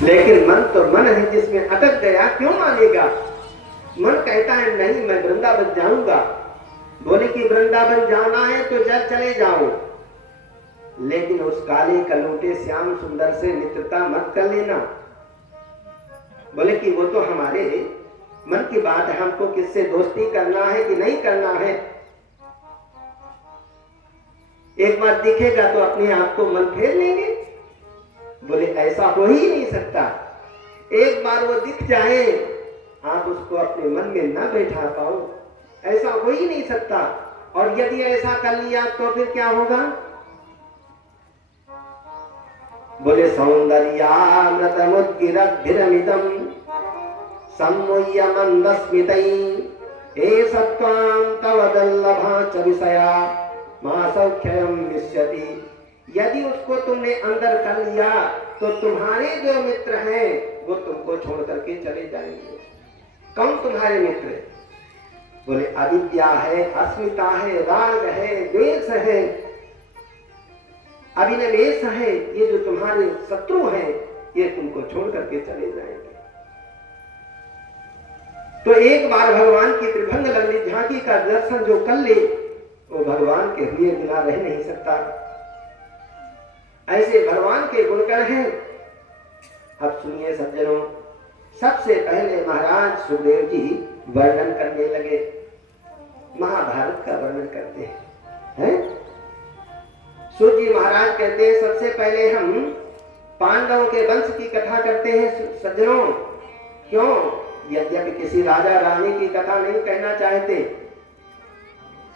लेकिन मन तो मन है, जिसमें अटक गया क्यों मानेगा। मन कहता है नहीं मैं वृंदावन जाऊंगा। बोले कि वृंदावन जाना है तो जब चले जाओ, लेकिन उस काले कलूटे श्याम सुंदर से मित्रता मत कर लेना। बोले कि वो तो हमारे मन की बात है, हमको किससे दोस्ती करना है कि नहीं करना है। एक बार दिखेगा तो अपने आप को मन फेर लेंगे। बोले ऐसा हो ही नहीं सकता। एक बार वो दिख जाए आप उसको अपने मन में न बैठा पाओ, ऐसा हो ही नहीं सकता। और यदि ऐसा कर लिया तो फिर क्या होगा। बोले सौंदर्यामृतमुद्गिरद्भिरमिदं सम्मुह्य मंदस्मितै हे सत्त्वां तव वल्लभा च विषया मा सौख्यं विश्यति। यदि उसको तुमने अंदर कर लिया तो तुम्हारे जो मित्र हैं वो तुमको छोड़ करके चले जाएंगे। कौन तुम्हारे मित्र। बोले अविद्या है, अस्मिता है, राग है, द्वेष है, अभिनिवेश है, ये जो तुम्हारे शत्रु हैं ये तुमको छोड़ करके चले जाएंगे। तो एक बार भगवान की त्रिभंग ललित झांकी का दर्शन जो कर ले वो भगवान के हुए बिना रह नहीं सकता। ऐसे भगवान के गुणगण हैं। अब सुनिए सज्जनों, सबसे पहले महाराज सुखदेव जी वर्णन करने लगे, महाभारत का वर्णन करते हैं। सूत जी महाराज कहते हैं सबसे पहले हम पांडवों के वंश की कथा करते हैं सज्जनों। क्यों? यद्यपि किसी राजा रानी की कथा नहीं कहना चाहते,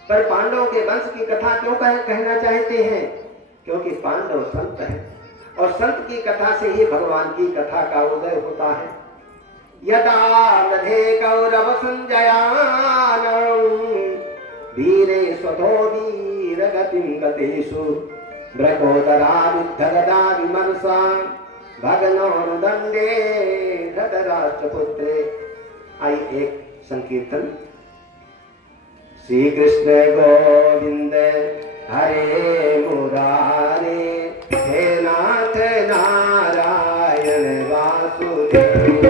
पर पांडवों के वंश की कथा क्यों कहना चाहते हैं? क्योंकि पांडव संत हैं और संत की कथा से ही भगवान की कथा का उदय होता है। यदा रधे कौरव संजयानम वीरे स्वतो वीर गतिं गतेषु भ्रगोदरा विद्धगदा विमर्शा भगनोर्दंडे धृतराष्ट्रपुत्रे। आई एक संकीर्तन। श्री कृष्ण गोविंद हरे मुरारे हे नाथ नारायण वासुदेव।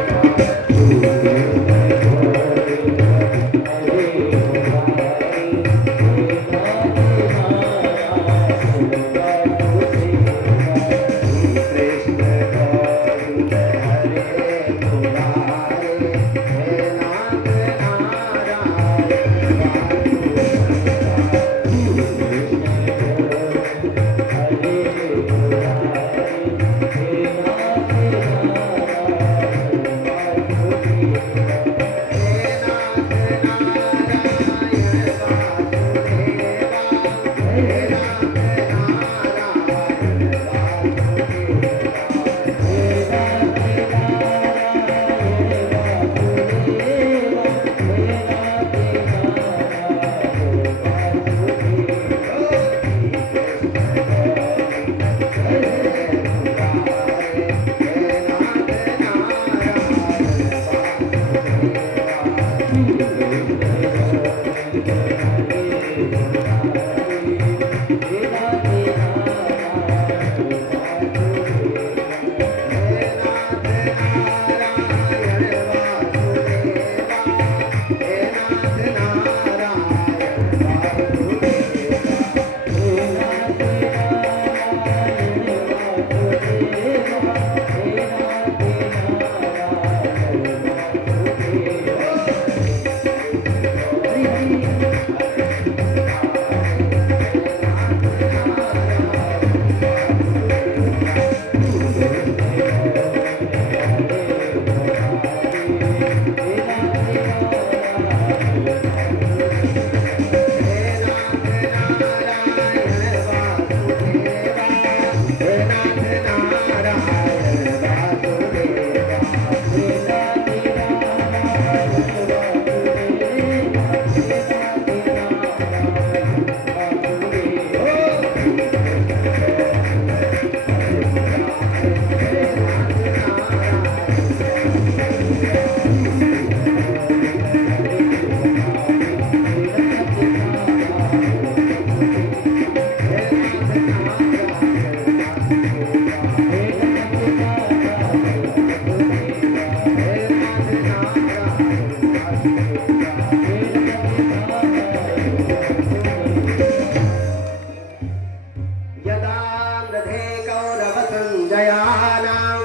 गयानां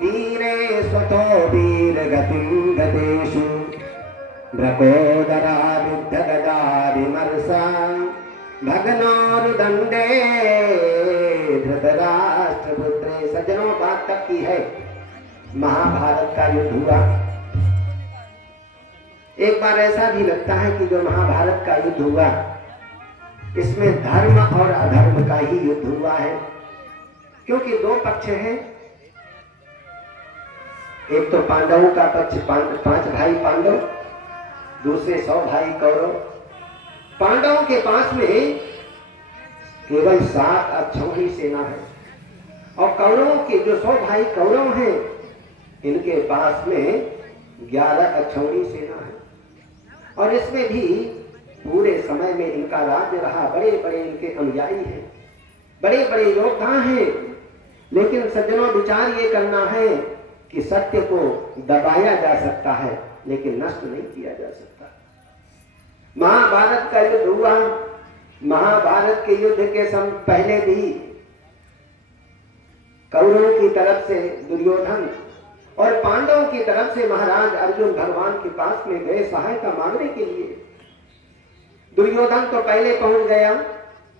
वीरे स्वतो वीरगतिं गतेषु भ्रकोदरा विद्धगदा विमर्शा भगनोर्दंडे धृतराष्ट्रपुत्रे। सज्जनों, बात तक की है महाभारत का युद्ध हुआ। एक बार ऐसा भी लगता है कि जो महाभारत का युद्ध हुआ इसमें धर्म और अधर्म का ही युद्ध हुआ है, क्योंकि दो पक्ष हैं। एक तो पांडवों का पक्ष, 5 भाई पांडव, दूसरे 100 भाई कौरव। पांडवों के पास में केवल 7 अक्षौहिणी सेना है और कौरवों के जो 100 भाई कौरव हैं इनके पास में 11 अक्षौहिणी सेना है। और इसमें भी पूरे समय में इनका राज्य रहा, बड़े बड़े इनके अनुयायी हैं, बड़े बड़े योद्धा हैं। लेकिन सज्जनों, विचार ये करना है कि सत्य को दबाया जा सकता है लेकिन नष्ट नहीं किया जा सकता। महाभारत का युद्ध हुआ। महाभारत के युद्ध के पहले भी कौरवों की तरफ से दुर्योधन और पांडवों की तरफ से महाराज अर्जुन भगवान के पास में गए सहायता मांगने के लिए। दुर्योधन तो पहले पहुंच गया,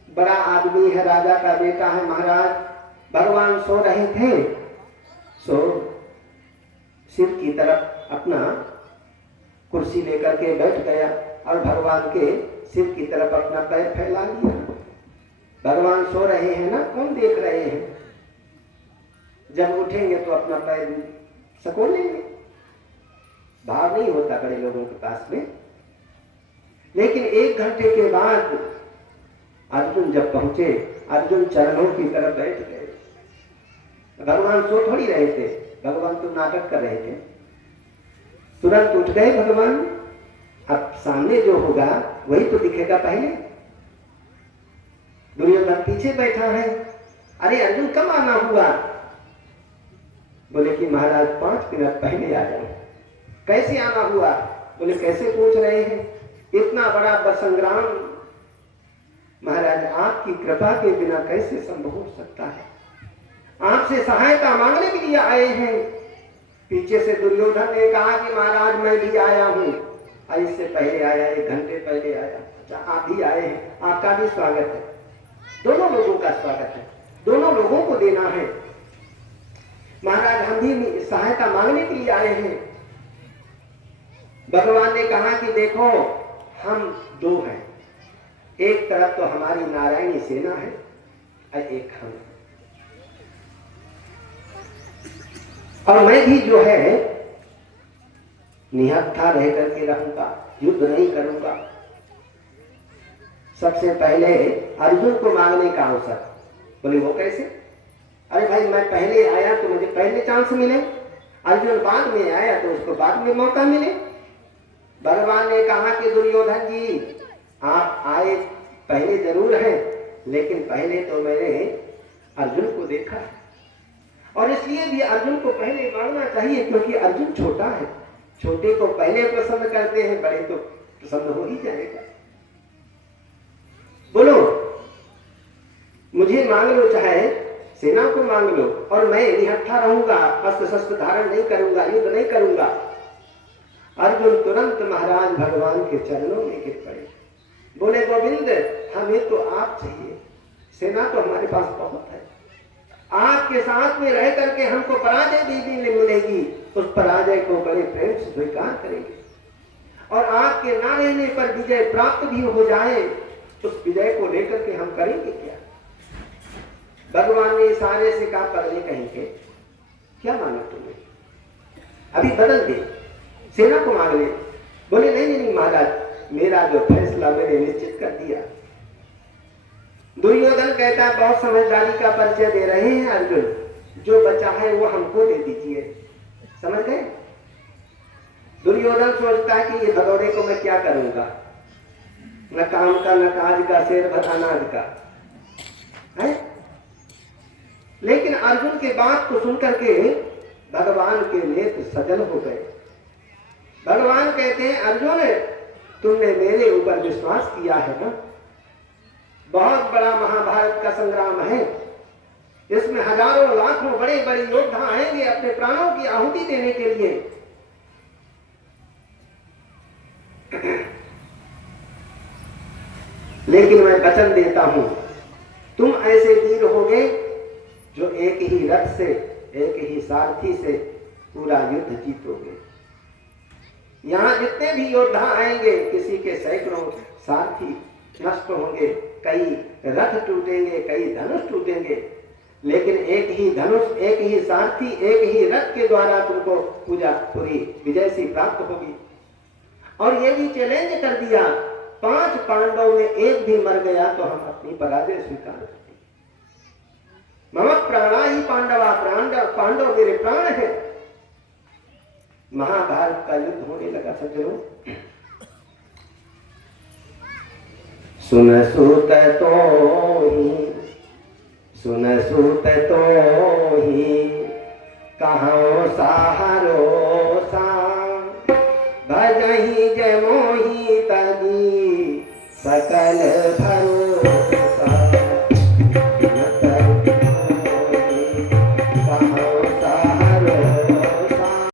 बड़ा आदमी है, राजा का बेटा है। महाराज भगवान सो रहे थे, सो सिर की तरफ अपना कुर्सी लेकर के बैठ गया और भगवान के सिर की तरफ अपना पैर फैला लिया। भगवान सो रहे हैं ना, कौन देख रहे हैं? जब उठेंगे तो अपना पैर सको लेंगे, भाव नहीं होता बड़े लोगों के पास में। लेकिन 1 घंटे के बाद अर्जुन जब पहुंचे, अर्जुन चरणों की तरफ बैठ गए। भगवान सो थोड़ी रहे थे, भगवान तो नाटक कर रहे थे। तुरंत उठ गए भगवान। अब सामने जो होगा वही तो दिखेगा पहले। दुर्योधन पीछे बैठा है। अरे अर्जुन कब आना हुआ? बोले कि महाराज 5 मिनट पहले आ जाए। कैसे आना हुआ? बोले कैसे पूछ रहे हैं, इतना बड़ा संग्राम महाराज आपकी कृपा के बिना कैसे संभव हो सकता है? आपसे सहायता मांगने के लिए आए हैं। पीछे से दुर्योधन ने कहा कि महाराज मैं भी आया हूं। इससे पहले आया, 1 घंटे पहले आया। अच्छा, आप भी आए हैं, आपका भी स्वागत है। दोनों लोगों का स्वागत है, दोनों लोगों को देना है। महाराज हम भी सहायता मांगने के लिए आए हैं। भगवान ने कहा कि देखो हम 2 हैं, एक तरफ तो हमारी नारायणी सेना है और एक हम, और मैं भी जो है निहत्था रह करके रहूंगा, युद्ध नहीं करूंगा। सबसे पहले अर्जुन को मांगने का अवसर। बोले वो कैसे? अरे भाई मैं पहले आया तो मुझे पहले चांस मिले, अर्जुन बाद में आया तो उसको बाद में मौका मिले। भगवान ने कहा कि दुर्योधन जी आप आए पहले जरूर हैं, लेकिन पहले तो मैंने अर्जुन को देखा है और इसलिए भी अर्जुन को पहले मांगना चाहिए, क्योंकि अर्जुन छोटा है। छोटे को पहले पसंद करते हैं, बड़े तो पसंद हो ही जाएगा। बोलो मुझे मांग लो, चाहे सेना को मांग लो, और मैं निहत्था रहूंगा, अस्त्र शस्त्र धारण नहीं करूंगा, युद्ध नहीं करूंगा। अर्जुन तुरंत महाराज भगवान के चरणों में गिर पड़े। बोले गोविंद हमें तो आप चाहिए, सेना तो हमारे पास बहुत है। आपके साथ में रह करके हमको पराजय भी मिलेगी, उस पराजय को बड़े प्रेम से स्वीकार करेंगे, और आपके ना रहने पर विजय प्राप्त भी हो जाए, उस विजय को लेकर के हम करेंगे क्या? भगवान ने इशारे से कहा पगले कहेंगे क्या मांगा तुमने, अभी बदल दे, सेना को मांग ले। बोले नहीं नहीं महाराज, मेरा जो फैसला मैंने निश्चित कर दिया। दुर्योधन कहता है बहुत समझदारी का परिचय दे रहे हैं अर्जुन, जो बचा है वो हमको दे दीजिए। समझ गए? दुर्योधन सोचता है कि ये भगौड़े को मैं क्या करूंगा, न काम का न काज का, शेर भर अनाज का है। लेकिन अर्जुन के बात को सुनकर के भगवान के नेत्र सजल हो गए। भगवान कहते हैं अर्जुन तुमने मेरे ऊपर विश्वास किया है ना, बहुत बड़ा महाभारत का संग्राम है, इसमें हजारों लाखों बड़े बड़े योद्धा आएंगे अपने प्राणों की आहुति देने के लिए। लेकिन मैं वचन देता हूं, तुम ऐसे वीर होगे जो एक ही रथ से, एक ही सारथी से पूरा युद्ध जीतोगे। यहां जितने भी योद्धा आएंगे, किसी के सैकड़ों सारथी नष्ट होंगे, कई रथ टूटेंगे, कई धनुष टूटेंगे, लेकिन एक ही धनुष, एक ही सारथी, एक ही रथ के द्वारा तुमको पूरी विजय सी प्राप्त होगी। और ये भी चैलेंज कर दिया, 5 पांडव में एक भी मर गया तो हम अपनी पराजय स्वीकार करेंगे। मम प्राणा ही पांडवा, पांडव मेरे प्राण है। महाभारत का युद्ध होने लगा सज्जनों। सुन सूत तो ही कहाँ साहा